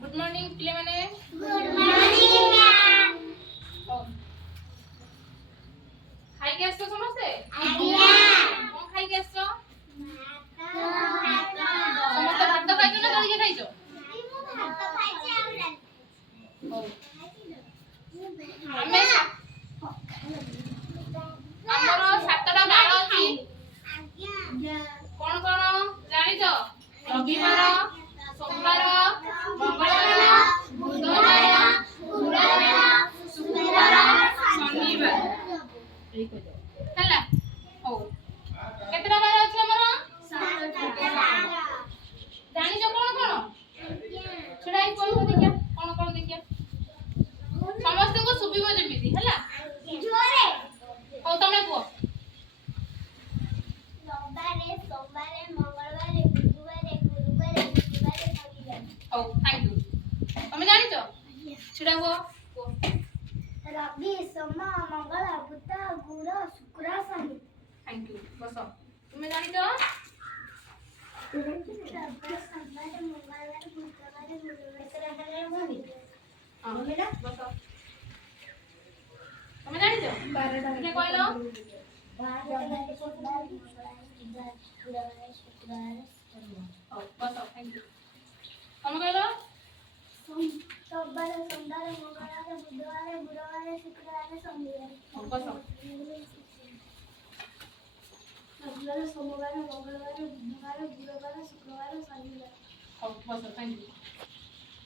good morning पिले माने good morning ma'am खाई के आसो समस्ते आज्ञा कोन खाई के आसो भात समस्ते भात खाइছো ना जल्दी खाइছো भात खाइছে ओ हमें हमरो 7टा बार अछि आज्ञा कोन कोन जानिছো रविवार सोमवार मंगलवार बुधवार गुरुवार शुक्रवार शनिवार एई को हला हो केतरा बार अछि हमरो 7टा बार जानिছো कोन कोन छुड़ाई कोन देखिया कोन देखिया समस्त को सुबिबो जेमिति हला जोरे हो तमे को रविवार सोमवार मंगलवार बुधवार गुरुवार शुक्रवार शनिवार हो थैंक यू तमे जानिছো छुड़ाबो को रवि सोम मंगल बुध गुरु शुक्र शनि थैंक यू बसो तुमे जानिছো रविवार सोमवार मंगलवार बुधवार गुरुवार शुक्रवार हां बसो तमे जानिছো 12टा के कहलो हो बसो थैंक यू तमे कहलो सोमवार मंगलवार बुधवार गुरुवार शुक्रवार शनिवार हो बसो रविवार सोमवार मंगलवार बुधवार गुरुवार शुक्रवार शनिवार हो बसो थैंक यू